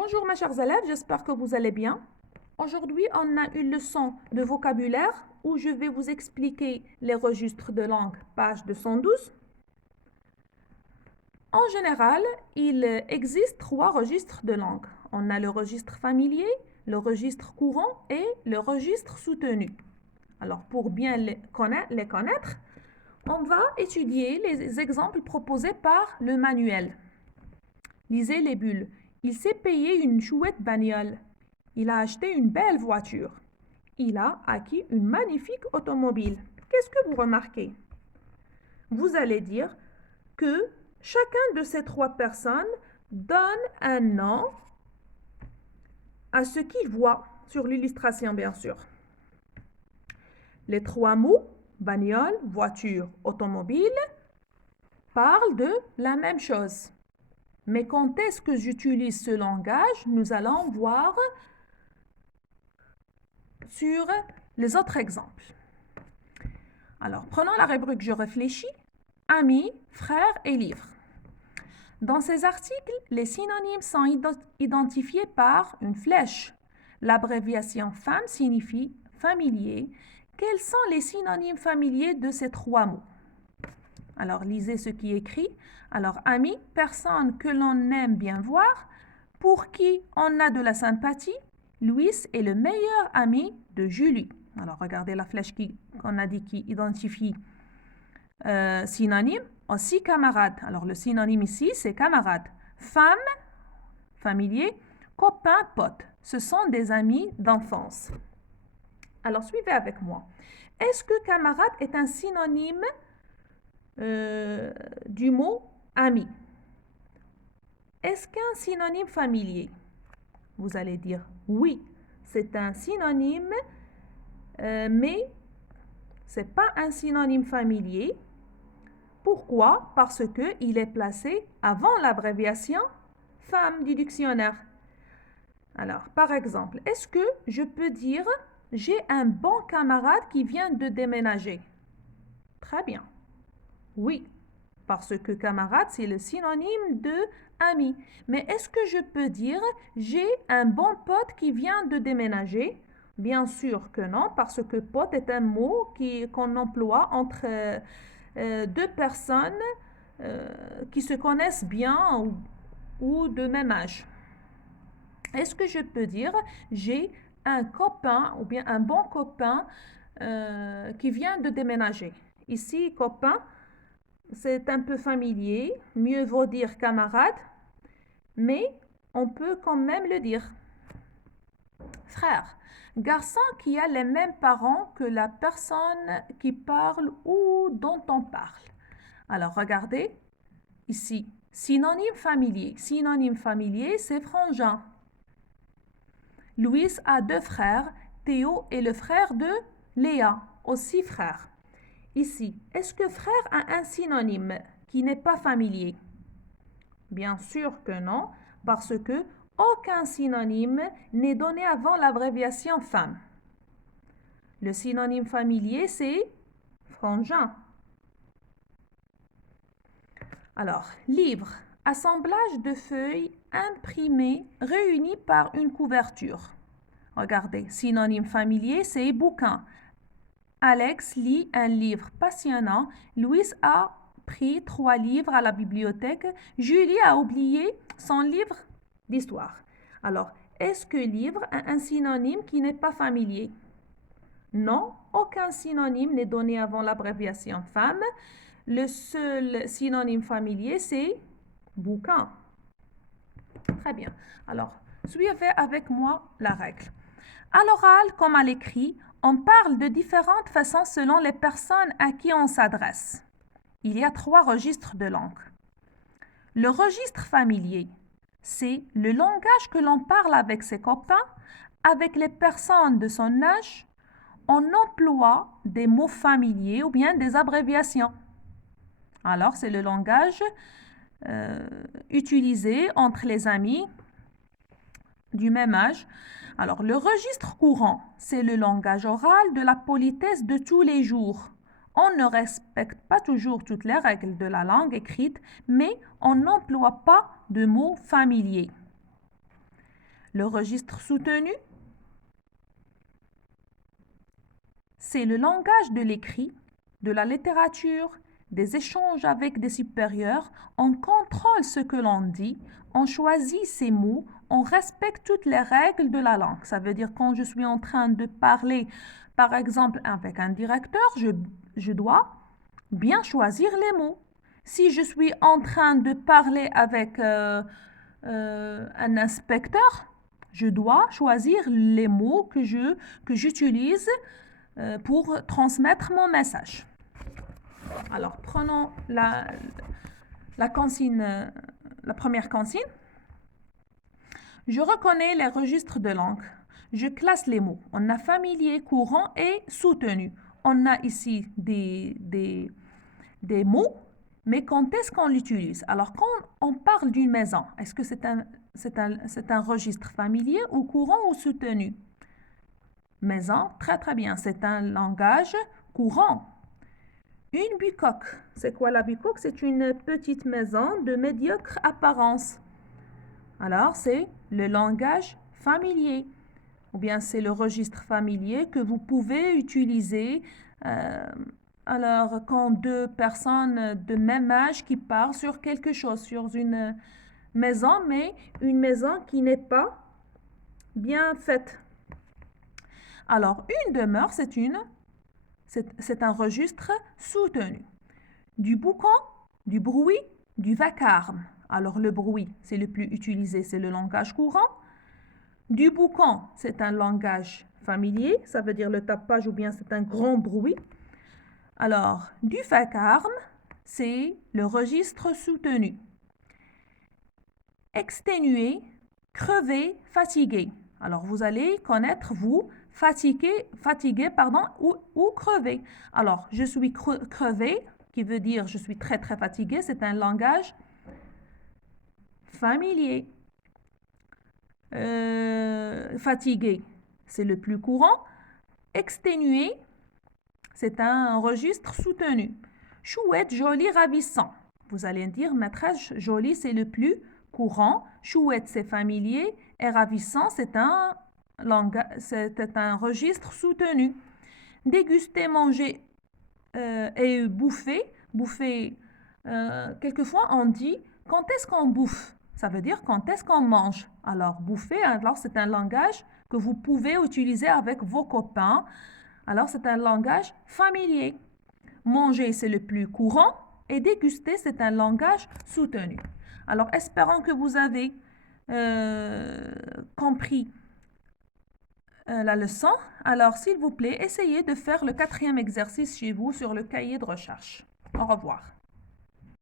Bonjour mes chers élèves, j'espère que vous allez bien. Aujourd'hui, on a une leçon de vocabulaire où je vais vous expliquer les registres de langue, page 212. En général, il existe 3 registres de langue. On a le registre familier, le registre courant et le registre soutenu. Alors, pour bien les connaître, on va étudier les exemples proposés par le manuel. Lisez les bulles. Il s'est payé une chouette bagnole. Il a acheté une belle voiture. Il a acquis une magnifique automobile. Qu'est-ce que vous remarquez? Vous allez dire que chacun de ces 3 personnes donne un nom à ce qu'il voit sur l'illustration, bien sûr. Les 3 mots, bagnole, voiture, automobile, parlent de la même chose. Mais quand est-ce que j'utilise ce langage? Nous allons voir sur les autres exemples. Alors, prenons la rubrique Je réfléchis, amis, frères et livres. Dans ces articles, les synonymes sont identifiés par une flèche. L'abréviation femme signifie familier. Quels sont les synonymes familiers de ces 3 mots? Alors, lisez ce qui est écrit. Alors, ami, personne que l'on aime bien voir, pour qui on a de la sympathie. Louis est le meilleur ami de Julie. Alors, regardez la flèche qu'on a dit qui identifie synonyme. Aussi camarade. Alors, le synonyme ici, c'est camarade. Femme, familier. Copain, pote. Ce sont des amis d'enfance. Alors, suivez avec moi. Est-ce que camarade est un synonyme du mot ami? Est-ce qu'un synonyme familier? Vous allez dire oui, c'est un synonyme, mais ce n'est pas un synonyme familier. Pourquoi? Parce qu'il est placé avant l'abréviation femme du dictionnaire. Alors, par exemple, est-ce que je peux dire j'ai un bon camarade qui vient de déménager? Très bien. Oui, parce que camarade, c'est le synonyme de ami. Mais est-ce que je peux dire j'ai un bon pote qui vient de déménager? Bien sûr que non, parce que pote est un mot qu'on emploie entre 2 personnes qui se connaissent bien ou de même âge. Est-ce que je peux dire j'ai un copain ou bien un bon copain qui vient de déménager? Ici, copain, c'est un peu familier, mieux vaut dire camarade, mais on peut quand même le dire. Frère, garçon qui a les mêmes parents que la personne qui parle ou dont on parle. Alors regardez, ici, synonyme familier. Synonyme familier, c'est frangin. Louis a 2 frères. Théo est le frère de Léa, aussi frère. Ici, est-ce que frère a un synonyme qui n'est pas familier? Bien sûr que non, parce que aucun synonyme n'est donné avant l'abréviation femme. Le synonyme familier, c'est frangin. Alors, livre, assemblage de feuilles imprimées réunies par une couverture. Regardez, synonyme familier, c'est bouquin. Alex lit un livre passionnant. Louis a pris 3 livres à la bibliothèque. Julie a oublié son livre d'histoire. Alors, est-ce que livre a un synonyme qui n'est pas familier? Non, aucun synonyme n'est donné avant l'abréviation femme. Le seul synonyme familier, c'est bouquin. Très bien. Alors, suivez avec moi la règle. À l'oral comme à l'écrit, on parle de différentes façons selon les personnes à qui on s'adresse. Il y a 3 registres de langue. Le registre familier, c'est le langage que l'on parle avec ses copains, avec les personnes de son âge. On emploie des mots familiers ou bien des abréviations. Alors, c'est le langage utilisé entre les amis du même âge. Alors, le registre courant, c'est le langage oral de la politesse de tous les jours. On ne respecte pas toujours toutes les règles de la langue écrite, mais on n'emploie pas de mots familiers. Le registre soutenu, c'est le langage de l'écrit, de la littérature, des échanges avec des supérieurs. On contrôle ce que l'on dit, on choisit ses mots, on respecte toutes les règles de la langue. Ça veut dire quand je suis en train de parler, par exemple, avec un directeur, je dois bien choisir les mots. Si je suis en train de parler avec un inspecteur, je dois choisir les mots que j'utilise pour transmettre mon message. Alors, prenons la consigne, la première consigne. Je reconnais les registres de langue. Je classe les mots. On a familier, courant et soutenu. On a ici des mots, mais quand est-ce qu'on l'utilise? Alors, quand on parle d'une maison, est-ce que c'est un registre familier ou courant ou soutenu? Maison, très très bien, c'est un langage courant. Une bicoque, c'est quoi la bicoque? C'est une petite maison de médiocre apparence. Alors, c'est le langage familier, ou bien c'est le registre familier que vous pouvez utiliser alors quand deux personnes de même âge qui parlent sur quelque chose, sur une maison, mais une maison qui n'est pas bien faite. Alors, une demeure, c'est un registre soutenu. Du boucan, du bruit, du vacarme. Alors, le bruit, c'est le plus utilisé, c'est le langage courant. Du boucan, c'est un langage familier, ça veut dire le tapage ou bien c'est un grand bruit. Alors, du vacarme, c'est le registre soutenu. Exténué, crevé, fatigué. Alors, vous allez connaître, vous, fatigué ou crevé. Alors, je suis crevé, qui veut dire je suis très très fatigué, c'est un langage familier. Fatigué, c'est le plus courant. Exténué, c'est un registre soutenu. Chouette, joli, ravissant. Vous allez dire, maîtresse, joli, c'est le plus courant. Chouette, c'est familier. Et ravissant, c'est un registre soutenu. Déguster, manger et bouffer. Bouffer, quelquefois on dit, quand est-ce qu'on bouffe? Ça veut dire quand est-ce qu'on mange. Alors, bouffer, alors c'est un langage que vous pouvez utiliser avec vos copains. Alors, c'est un langage familier. Manger, c'est le plus courant. Et déguster, c'est un langage soutenu. Alors, espérons que vous avez compris la leçon. Alors, s'il vous plaît, essayez de faire le 4e exercice chez vous sur le cahier de recherche. Au revoir.